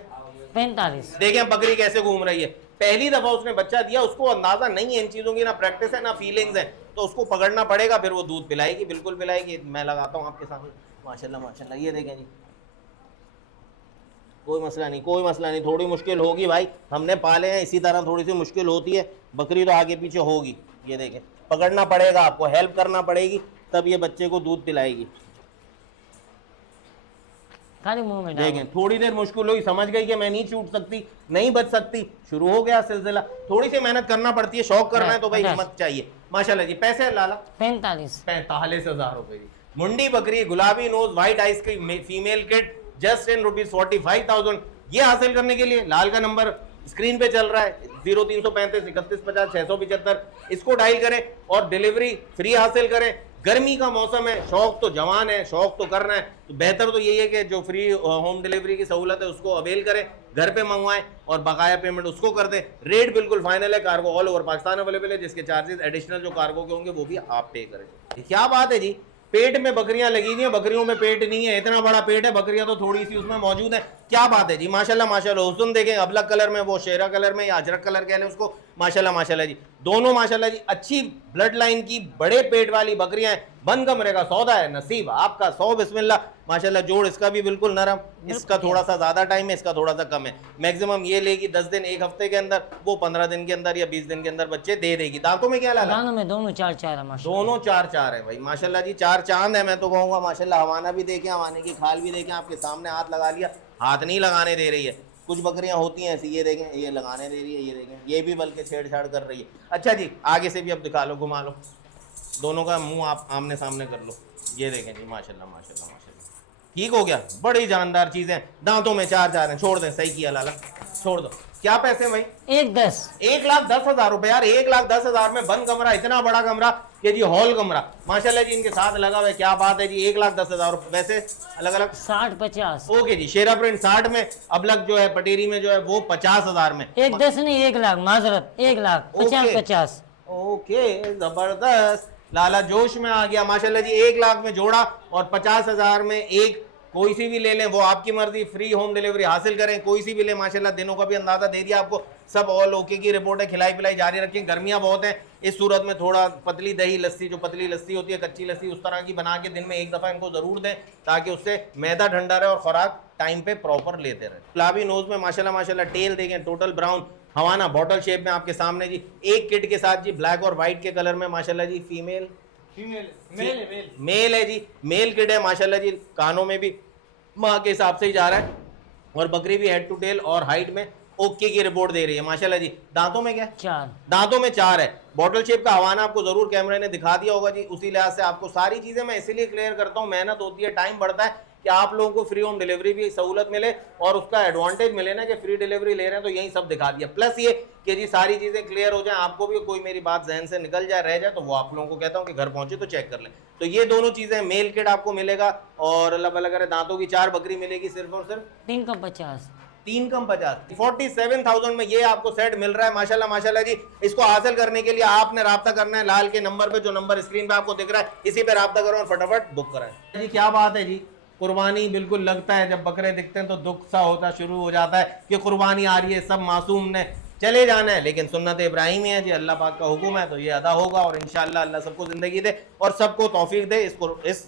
45। देखें बकरी कैसे घूम रही है, पहली दफा उसने बच्चा दिया, उसको अंदाजा नहीं है इन चीजों की, ना प्रैक्टिस है ना फीलिंग्स है, तो उसको पकड़ना पड़ेगा, फिर वो दूध पिलाएगी, बिल्कुल पिलाएगी। मैं लगाता हूँ आपके सामने माशाल्लाह माशाल्लाह, ये देखें जी, कोई मसला नहीं, कोई मसला नहीं, थोड़ी मुश्किल होगी भाई, हमने पाले हैं इसी तरह, थोड़ी सी मुश्किल होती है, बकरी तो आगे पीछे होगी। ये देखें, पकड़ना पड़ेगा आपको, हेल्प करना पड़ेगी, तब ये बच्चे को दूध पिलाएगी। खाली मुंह में देखें, थोड़ी देर मुश्किल हुई, समझ गई कि मैं नहीं छूट सकती, नहीं बच सकती, शुरू हो गया सिलसिला। थोड़ी सी मेहनत करना पड़ती है, शौक करना है तो भाई हिम्मत चाहिए माशाल्लाह जी। पैसे लाला 45,000 रुपए की मुंडी बकरी, गुलाबी नोज, व्हाइट आइस की female kit, just in rupees 45,000। ये हासिल करने के लिए लाल का नंबर स्क्रीन पे चल रहा है, 0335 3150 675, इसको डायल करें और डिलीवरी फ्री हासिल करें। गर्मी का मौसम है, शौक तो जवान है, शौक तो करना है, तो बेहतर तो यही है कि जो फ्री होम डिलीवरी की सहूलत है उसको अवेल करें, घर पे मंगवाएं और बकाया पेमेंट उसको कर दें। रेट बिल्कुल फाइनल है, cargo all over Pakistan available है, जिसके चार्जेस एडिशनल जो कार्गो के होंगे वो भी आप पे करें। क्या बात है जी, पेट में बकरियां लगी हुई हैं, बकरियों में पेट नहीं है, इतना बड़ा पेट है, बकरियां तो थोड़ी सी उसमें मौजूद है। क्या बात है जी माशाल्लाह माशाल्लाह। हुस्न देखें, अबलग कलर में, वो शेरा कलर में या अजरक कलर कह लें उसको माशाल्लाह माशाल्लाह जी। दोनों माशाल्लाह जी अच्छी ब्लड लाइन की बड़े पेट वाली बकरियां हैं। बन कमरे का सौदा है, नसीब आपका 100 बिस्मिल्लाह। माशाल्लाह जोड़ इसका भी बिल्कुल नरम, इसका थोड़ा सा ज़्यादा टाइम है, इसका थोड़ा सा कम है। मैक्सिमम ये लेगी 10 दिन, एक हफ्ते के अंदर, वो 15 दिन के अंदर या 20 दिन के अंदर बच्चे दे देगी। दांतों में क्या लाला? दानों में दोनों 4-4 है माशाल्लाह। दोनों 4-4 है भाई माशाल्लाह जी, 4 चांद है मैं तो कहूँगा माशाल्लाह। हवाना भी देखें, हवाने की खाल भी देखें, आपके सामने हाथ लगा लिया, हाथ नहीं लगाने दे रही है। कुछ बकरियां होती हैं ऐसी, ये देखें ये लगाने दे रही है, ये देखें ये भी बल्कि छेड़छाड़ कर रही है। अच्छा जी आगे से भी अब दिखा लो, घुमा लो, दोनों का मुंह आप आमने सामने कर लो। ये देखें जी माशाल्लाह माशाल्लाह माशाल्लाह, ठीक हो गया। बड़ी जानदार चीज़ें, दांतों में 4-4 हैं। छोड़ दें, सही किया लाला, छोड़ दो। क्या पैसे भाई? 1,10,000। 1,10,000 रुपए यार, 1,10,000 में बंद कमरा, इतना बड़ा कमरा ये जी, हॉल कमरा माशाल्लाह जी। इनके साथ लगा हुआ है, क्या बात है जी। 1,10,000 रुपए, वैसे अलग अलग 60-50। ओके जी। शेरा प्रिंट 60 में, अबलग जो है पटेरी में जो है वो 50,000 में। 1,10,000 नहीं 1,00,000, माजरत 1,00,000, 50-50। ओके जबरदस्त, लाला जोश में आ गया माशाल्लाह जी। 1,00,000 में जोड़ा और 50,000 में एक, कोई सी भी ले लें, वो आपकी मर्जी। फ्री होम डिलीवरी हासिल करें, कोई सी भी ले माशाल्लाह। दिनों का भी अंदाजा दे दिया आपको, सब ऑल ओके की रिपोर्ट है। खिलाई पिलाई जारी रखें, गर्मियां बहुत हैं, इस सूरत में थोड़ा पतली दही लस्सी, जो पतली लस्सी होती है कच्ची लस्सी, उस तरह की बना के दिन में एक दफ़ा इनको ज़रूर दें, ताकि उससे मैदा ठंडा रहे और खुराक टाइम पे प्रॉपर लेते रहे। गुलाबी नोज में माशाल्लाह माशाल्लाह, टेल देखें टोटल ब्राउन, हवाना बॉटल शेप में आपके सामने जी। एक किट के साथ जी, ब्लैक और वाइट के कलर में माशाल्लाह जी। फीमेल मेल है जी, मेल किड है माशाल्लाह जी। कानों में भी माँ के हिसाब से ही जा रहा है, और बकरी भी हेड टू टेल और हाइट में ओके की रिपोर्ट दे रही है माशाल्लाह जी। दांतों में क्या? 4। दांतों में 4 है। बॉटल शेप का हवाना आपको जरूर कैमरे ने दिखा दिया होगा जी। उसी लिहाज से आपको सारी चीजें मैं इसीलिए क्लियर करता हूँ, मेहनत होती है, टाइम बढ़ता है, कि आप लोगों को फ्री होम डिलीवरी भी सहूलत मिले और उसका एडवांटेज मिले ना, कि फ्री डिलीवरी ले रहे हैं तो यही सब दिखा दिया। प्लस ये कि जी सारी चीज़ें क्लियर हो जाए, आपको भी कोई मेरी बात जहन से निकल जाए, रह जाए, तो वो आप लोगों को कहता हूँ कि घर पहुंचे तो चेक कर लें। तो ये दोनों चीज़ें, मेल किट आपको मिलेगा, और अल्लाह भला करे दांतों की 4 बकरी मिलेगी, सिर्फ और सिर्फ 3 का 50। 3 कम 50, 47,000 में ये आपको सेट मिल रहा है माशाल्लाह माशाल्लाह जी। इसको हासिल करने के लिए आपने राब्ता करना है लाल के नंबर पे, जो नंबर स्क्रीन पे आपको दिख रहा है, इसी पे राब्ता करो और फटाफट बुक कराएं जी। क्या बात है जी, कुर्बानी बिल्कुल लगता है, जब बकरे दिखते हैं तो दुख सा होता शुरू हो जाता है कि कुर्बानी आ रही है, सब मासूम ने चले जाना है, लेकिन सुन्नत इब्राहिमी है जी, अल्लाह पाक का हुक्म है, तो ये अदा होगा। और इंशाअल्लाह अल्लाह सबको ज़िंदगी दे और सबको तौफीक दे इस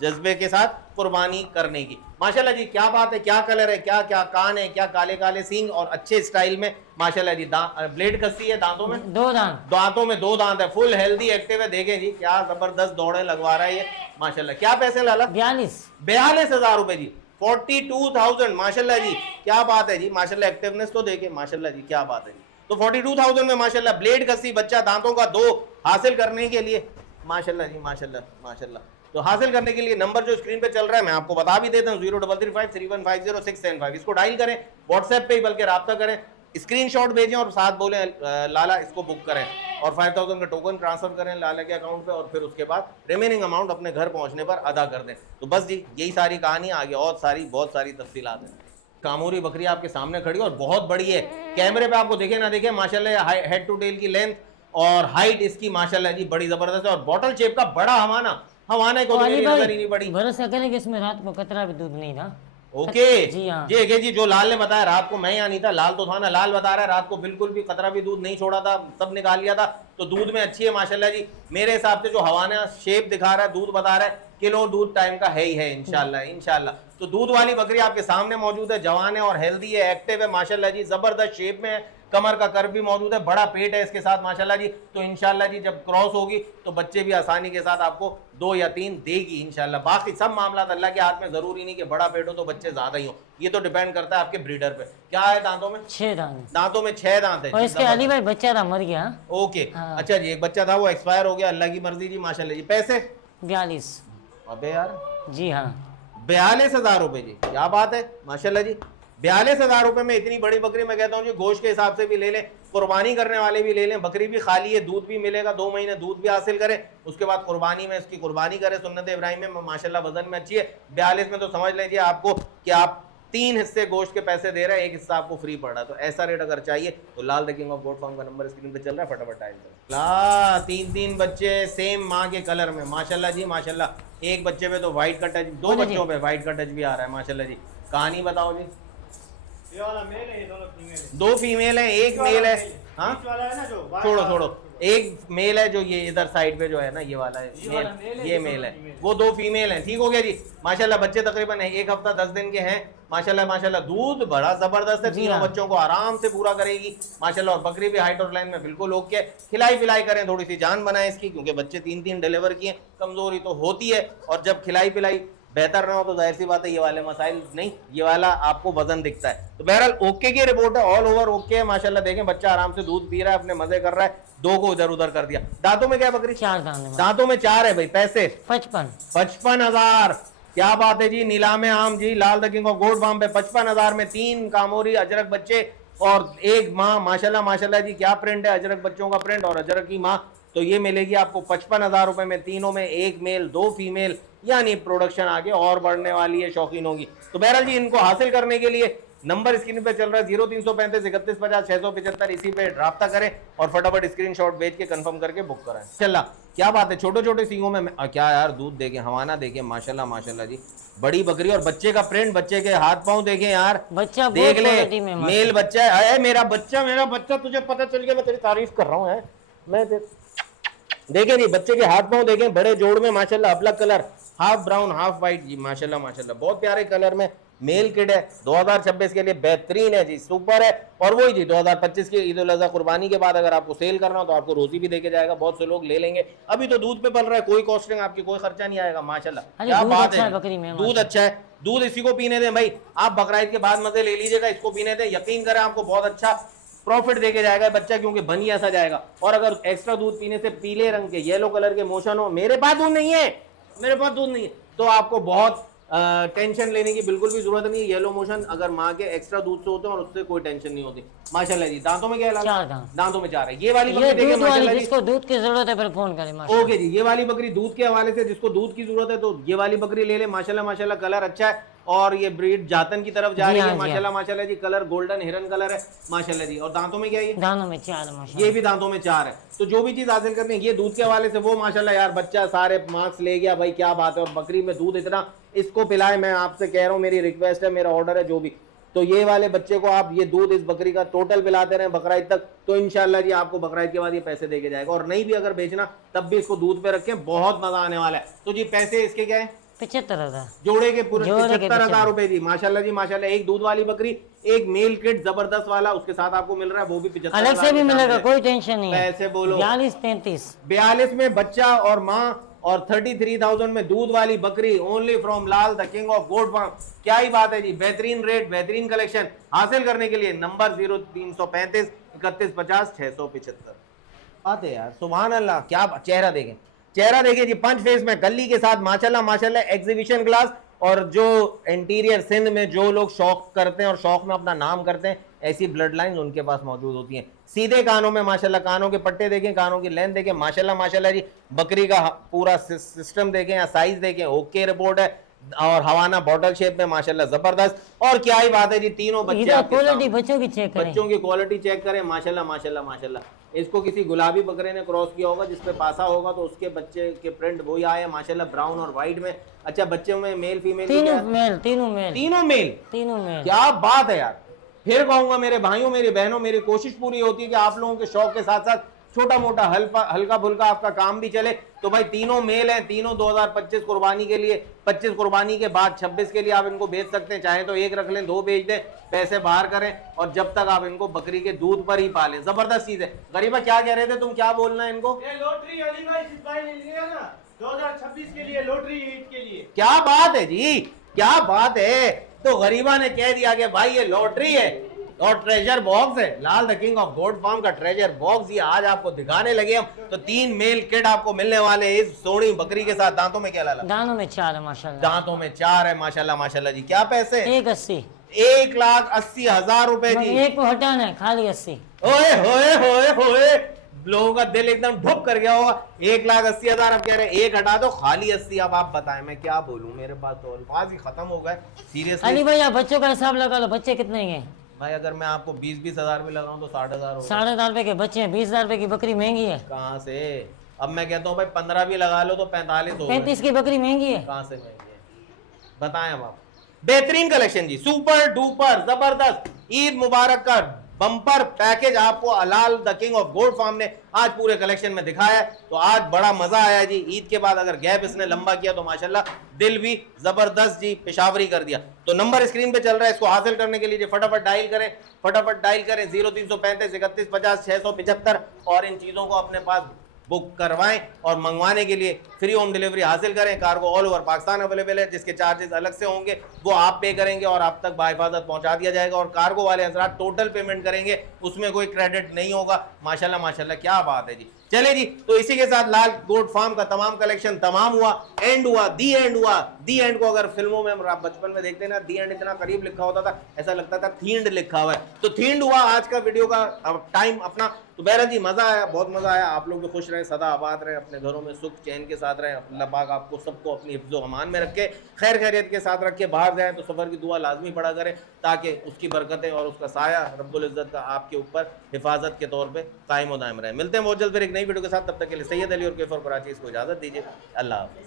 जज्बे के साथ कुर्बानी करने की। माशाल्लाह जी क्या बात है, क्या कलर है, क्या क्या कान है, क्या काले काले सींग, और अच्छे स्टाइल में माशाल्लाह जी। ब्लेड कस्सी है, दांतों में 2 दांत, दांतों में 2 दांत है, फुल हेल्दी एक्टिव है। देखें जी क्या जबरदस्त दौड़े लगवा रहा है ये माशाल्लाह। क्या पैसे लाला? 42,000 रुपए जी, 42,000 माशाल्लाह जी। क्या बात है जी माशाल्लाह, एक्टिवनेस तो देखें माशाल्लाह जी, क्या बात है जी। तो 42,000 में माशाल्लाह ब्लेड कस्सी, बच्चा दांतों का 2 हासिल करने के लिए माशाल्लाह जी माशाल्लाह माशाल्लाह। तो हासिल करने के लिए नंबर जो स्क्रीन पे चल रहा है मैं आपको बता भी देता हूँ, 03353150 इसको डायल करें, व्हाट्सएप पे ही बल्कि राब्ता करें, स्क्रीनशॉट भेजें और साथ बोलें लाला इसको बुक करें, और 5,000 का टोकन ट्रांसफर करें लाला के अकाउंट पे, और फिर उसके बाद रिमेनिंग अमाउंट अपने घर पहुंचने पर अदा कर दें। तो बस जी यही सारी कहानी, आगे और बहुत सारी तफसीलात हैं। कामूरी बकरी आपके सामने खड़ी और बहुत बड़ी है, कैमरे पे आपको देखे ना देखे माशाल्लाह, हेड टू टेल की लेंथ और हाइट इसकी माशाल्लाह जी बड़ी जबरदस्त है, और बॉटल शेप का बड़ा हवाना को मेरी नजर ही नहीं पड़ी। भरोसा करें कि इसमें रात को कतरा भी दूध नहीं था। ओके जी हाँ जी जो लाल ने बताया, रात को मैं यहाँ नहीं था, लाल तो था ना, लाल बता रहा है रात को बिल्कुल भी कतरा भी दूध नहीं छोड़ा था, सब निकाल लिया था। तो दूध में अच्छी है माशाल्लाह जी, मेरे हिसाब से जो हवाना शेप दिखा रहा है, दूध बता रहा है, किलो दूध टाइम का है ही है इंशाल्लाह इंशाल्लाह। तो दूध वाली बकरी आपके सामने मौजूद है, जवान है और हेल्दी है, एक्टिव है माशाल्लाह जी, जबरदस्त शेप में है, कमर का कर्व भी मौजूद है, बड़ा पेट है इसके साथ माशाल्लाह जी। तो इंशाल्लाह जी जब क्रॉस होगी तो बच्चे भी आसानी के साथ आपको 2 या 3 देगी इंशाल्लाह। बाकी सब मामला अल्लाह के हाथ में, जरूरी नहीं कि बड़ा पेट हो तो बच्चे ज्यादा ही हो, ये तो डिपेंड करता है आपके ब्रीडर पे। क्या है दांतों में? 6 दांत, दांतों में 6 दांत है। और इसके अली भाई बच्चा था, मर गया। ओके हाँ। अच्छा जी, एक बच्चा था वो एक्सपायर हो गया, अल्लाह की मर्जी जी माशाल्लाह जी। पैसे 42। अबे यार जी हाँ 42,000 रुपए जी, क्या बात है माशाल्लाह जी। 42,000 रुपए में इतनी बड़ी बकरी, मैं कहता हूँ जी गोश्त के हिसाब से भी ले लें, कुर्बानी करने वाले भी ले लें, बकरी भी खाली है, दूध भी मिलेगा, 2 महीने दूध भी हासिल करें, उसके बाद कुर्बानी में इसकी कुर्बानी करें सुन्नत इब्राहिम में माशाल्लाह, वजन में अच्छी है। 42 में तो समझ लीजिए आपको कि आप 3 हिस्से गोश्त के पैसे दे रहे हैं, 1 हिस्सा आपको फ्री पड़ रहा है। तो ऐसा रेट अगर चाहिए तो Lal the king of goat farm का नंबर स्क्रीन पे चल रहा है, फटाफट डायल करें। ला 3 बच्चे सेम माँ के कलर में माशाल्लाह जी माशाल्लाह। एक बच्चे पे तो व्हाइट का टच, 2 बच्चों पे व्हाइट का टच भी आ रहा है माशाल्लाह जी। कहानी बताओ जी। ये वाला मेल है, ये दोनों फीमेल है। 2 फीमेल है, 1 मेल है। हाँ बीच वाला है ना जो बाहर छोड़ो वाला। छोड़ो, एक मेल है जो ये इधर साइड पे जो है ना, ये वाला है ये वाला मेल है, ये ये मेल है, दोनों फीमेल। वो 2 फीमेल हैं। ठीक हो गया जी। माशाल्लाह बच्चे तकरीबन 1 हफ्ता 10 दिन के हैं। माशाल्लाह माशाल्लाह दूध बड़ा जबरदस्त है, जी तीनों हाँ। बच्चों को आराम से पूरा करेगी माशाल्लाह। और बकरी भी हाइट और लाइन में बिल्कुल ओके। खिलाई पिलाई करें, थोड़ी सी जान बनाए इसकी, क्योंकि बच्चे 3-3 डिलीवर किए, कमजोरी तो होती है। और जब खिलाई पिलाई बेहतर ना हो तो जाहिर सी बात है ये वाले मसाइल नहीं, ये वाला आपको वजन दिखता है। तो बहरहाल ओके की रिपोर्ट है, ऑल ओवर ओके है माशाल्लाह। देखें बच्चा आराम से दूध पी रहा है, अपने मजे कर रहा है, 2 को उधर उधर कर दिया। दांतों में क्या है बकरी? 4 दाने दांतों में 4 है भाई। पैसे 55। 55,000। क्या बात है जी। नीलामे आम जी Lal the king of goat farm पे 55,000 में 3 कामोरी अजरक बच्चे और 1 माँ। माशाल्लाह माशाल्लाह जी, क्या प्रिंट है, अजरक बच्चों का प्रिंट और अजरक की माँ। तो ये मिलेगी आपको 55,000 रुपए में, तीनों में 1 मेल 2 फीमेल, यानी प्रोडक्शन आगे और बढ़ने वाली है, शौकीन होगी। तो बहरहाल जी इनको हासिल करने के लिए नंबर स्क्रीन पे चल रहा है 0335 31 50 675, इसी पे राब्ता करें और फटाफट स्क्रीनशॉट भेज के कंफर्म करके बुक कराएं। चला क्या बात है, छोटे छोटे सींगों में क्या यार दूध देखें, हवाना देखें माशाल्लाह माशाल्लाह जी, बड़ी बकरी। और बच्चे का प्रिंट, बच्चे के हाथ पांव देखें यार, बच्चा बहुत देख ले, क्वालिटी में मस्त मेल बच्चा है। अरे मेरा बच्चा तुझे पता चल गया, मैं तेरी तारीफ कर रहा हूँ है। मैं देखें जी बच्चे के हाथ पांव देखें, बड़े जोड़ में माशाल्लाह, black colour, half brown half white जी माशाल्लाह माशाल्लाह, बहुत प्यारे कलर में मेल किड है। 2026 के लिए बेहतरीन है जी, सुपर है। और वही जी 2025 की ईद उल अज़हा कुर्बानी के बाद अगर आपको सेल करना हो तो आपको रोजी भी देके जाएगा, बहुत से लोग ले लेंगे। अभी तो दूध पे पल रहा है, कोई कॉस्टिंग आपकी कोई खर्चा नहीं आएगा माशाल्लाह। अरे क्या दूध बात अच्छा है, है बकरी में, दूध अच्छा है, दूध इसी को पीने दें भाई। आप बकरा ईद के बाद मजे ले लीजिएगा, इसको पीने दें, यकीन करें आपको बहुत अच्छा प्रॉफिट देके जाएगा बच्चा, क्योंकि बनी ऐसा जाएगा। और अगर एक्स्ट्रा दूध पीने से पीले रंग के येलो कलर के मोशन हो, मेरे पास दूध नहीं है, मेरे पास दूध नहीं है, तो आपको बहुत टेंशन लेने की बिल्कुल भी जरूरत नहीं है। येलो मोशन अगर माँ के एक्स्ट्रा दूध से होते हैं और उससे कोई टेंशन नहीं होती माशाल्लाह जी। दांतों में क्या है? 4 दांत। दांतों में 4 है। ये वाली ये बकरी देखिए दूध वाली, माशाल्लाह जी। जिसको दूध की जरूरत है फिर फोन करें माशाल्लाह। ओके जी, ये वाली बकरी दूध के हवाले से, जिसको दूध की जरूरत है तो ये वाली बकरी ले ले माशाल्लाह माशाल्लाह। कलर अच्छा है और ये ब्रीड जातन की तरफ जा जी रही हाँ, है जी हाँ। माशाल्लाह माशाल्लाह जी। कलर गोल्डन हिरन कलर है माशाल्लाह जी। और दांतों में क्या है? दानों में 4 माशाल्लाह। ये भी दांतों में 4 है। तो जो भी चीज हासिल करनी है, ये दूध के हवाले से वो माशाल्लाह यार बच्चा सारे मार्क्स ले गया भाई, क्या बात है। और बकरी में दूध इतना, इसको पिलाए, मैं आपसे कह रहा हूँ, मेरी रिक्वेस्ट है, मेरा ऑर्डर है जो भी। तो ये वाले बच्चे को आप ये दूध इस बकरी का टोटल पिलाते रहे बकरा ईद तक, तो इंशाल्लाह जी आपको बकरा ईद के बाद ये पैसे देके जाएगा। और नहीं भी अगर बेचना तब भी इसको दूध पे रखें, बहुत मजा आने वाला है। तो जी पैसे इसके क्या है? 75,000 जोड़े के पूरे जोड़े के 75,000 रुपए जी माशाल्लाह जी माशाल्लाह। एक दूध वाली बकरी, एक मेल किट जबरदस्त वाला उसके साथ आपको मिल रहा है, वो भी 75,000 अलग से भी के मिलेगा, साथ है। कोई टेंशन नहीं है। पैसे बोलो। 42-33 42 में बच्चा और माँ और 33,000 में दूध वाली बकरी, only from Lal the king of goat farm. क्या ही बात है जी, बेहतरीन रेट, बेहतरीन कलेक्शन हासिल करने के लिए नंबर 0335 31 50 675। बात है यार, सुभान अल्लाह। क्या चेहरा देखें, चेहरा देखिए जी, पंच फेस में गली के साथ माशाल्लाह माशाल्लाह, एग्जीबिशन ग्लास। और जो इंटीरियर सिंध में जो लोग शौक करते हैं और शौक में अपना नाम करते हैं, ऐसी ब्लड लाइंस उनके पास मौजूद होती हैं। सीधे कानों में माशाल्लाह, कानों के पट्टे देखें, कानों की लेंथ देखें माशाल्लाह माशाल्लाह जी। बकरी का पूरा सिस्टम देखें या साइज देखें, ओके रिपोर्ट है। और हवाना बॉटल शेप में माशाल्लाह जबरदस्त। और क्या ही बात है जी, तीनों बच्चे इधर आपके क्वालिटी सामने। बच्चों की चेक करें। बच्चों की क्वालिटी चेक करें माशाल्लाह माशाल्लाह माशाल्लाह। इसको किसी गुलाबी बकरे ने क्रॉस किया होगा जिसपे पासा होगा, तो उसके बच्चे के प्रिंट वही आए माशाल्लाह, ब्राउन और व्हाइट में। अच्छा, बच्चों में मेल फीमेल तीनों मेल, तीनों मेल, तीनों मेल। तीनों मेल। क्या बात है यार। फिर कहूंगा मेरे भाइयों मेरी बहनों, मेरी कोशिश पूरी होती है कि आप लोगों के शौक के साथ साथ छोटा मोटा हल्का फुल्का आपका काम भी चले। तो भाई तीनों मेल हैं, तीनों 2025 कुर्बानी के लिए, 25 कुर्बानी के बाद 26 के लिए आप इनको बेच सकते हैं। चाहे तो एक रख लें, 2 बेच दें, पैसे बाहर करें, और जब तक आप इनको बकरी के दूध पर ही पालें। जबरदस्त चीज है। गरीबा क्या कह रहे थे तुम, क्या बोलना है इनको? ये लॉटरी अली भाई इस भाई ने लिया ना 2026 के लिए, लॉटरी ईद के लिए। क्या बात है जी, क्या बात है। तो गरीबा ने कह दिया कि भाई ये लॉटरी है और ट्रेजर बॉक्स है, Lal the king of goat farm का ट्रेजर बॉक्स ये आज आपको दिखाने लगे हम। तो 3 मेल किड आपको मिलने वाले इस सोनी बकरी के साथ। दांतों में क्या लाला? दानों में 4 है माशाल्लाह। दांतों में 4 है माशाल्लाह माशाल्लाह जी। क्या पैसे? 180। 1,80,000 रुपए जी। एक को हटाना है, खाली 80। ओए होए होए होए, लोगों का दिल एकदम ढुक कर गया होगा। 1,80,000 अब कह रहे हैं, एक हटा दो खाली 80। अब आप बताएं मैं क्या बोलूं, मेरे पास तो अल्फाज ही खत्म हो गए सीरियसली। अली भाई आप बच्चों का हिसाब लगा लो, बच्चे कितने के? भाई अगर मैं आपको 20-20 हजार भी लगाऊं तो 60,000 होगा। 10,500 रुपए के बच्चे हैं, 20,000 रुपए की बकरी महंगी है। कहाँ से? अब मैं कहता हूँ भाई 15 भी लगा लो तो 45 हो गए। 35 की बकरी महंगी है। कहाँ से महंगी है बताएं अब आप। बेहतरीन कलेक्शन जी, सुपर डुपर जबरदस्त। ईद मुबारक का बम्पर पैकेज आपको Lal the king of goat farm ने आज पूरे कलेक्शन में दिखाया है। तो आज बड़ा मजा आया जी। ईद के बाद अगर गैप इसने लंबा किया तो माशाल्लाह दिल भी जबरदस्त जी पेशावरी कर दिया। तो नंबर स्क्रीन पे चल रहा है, इसको हासिल करने के लिए फटाफट डायल करें, 0335 31 50 675 और इन चीजों को अपने पास बुक करवाएं और मंगवाने के लिए फ्री होम डिलीवरी हासिल करें। Cargo all over Pakistan available है, जिसके चार्जेस अलग से होंगे वो आप पे करेंगे और आप तक बाहिफाजत पहुंचा दिया जाएगा। और कार्गो वाले हजरात टोटल पेमेंट करेंगे, उसमें कोई क्रेडिट नहीं होगा। माशाल्लाह माशाल्लाह क्या बात है जी। चले जी, तो इसी के साथ लाल गोट फार्म का तमाम कलेक्शन तमाम हुआ, एंड हुआ, दी एंड हुआ। दी एंड को अगर फिल्मों में आप बचपन में देखते ना, दी एंड इतना करीब लिखा होता था, ऐसा लगता था थींड लिखा हुआ है। तो थींड हुआ आज का वीडियो का टाइम अपना। तो बहरहाल जी मजा आया, बहुत मजा आया। आप लोग भी खुश रहें, सदा आबाद रहें, अपने घरों में सुख चैन के साथ रहें। अल्लाह पाक आपको सबको अपनी हिफ्ज़ो अमान में रखे, खैर खैरियत के साथ रखे। बाहर जाएं तो सफ़र की दुआ लाजमी पड़ा करें, ताकि उसकी बरकतें और उसका साया रब्बुल इज़्ज़त का आपके ऊपर हिफाजत के तौर पर कायम व दायम रहे। मिलते हैं बहुत जल्द फिर एक नई वीडियो के साथ, तब तक के लिए सैयद अली और कैफर कराची को इजाज़त दीजिए। अल्लाह हाफ़िज़।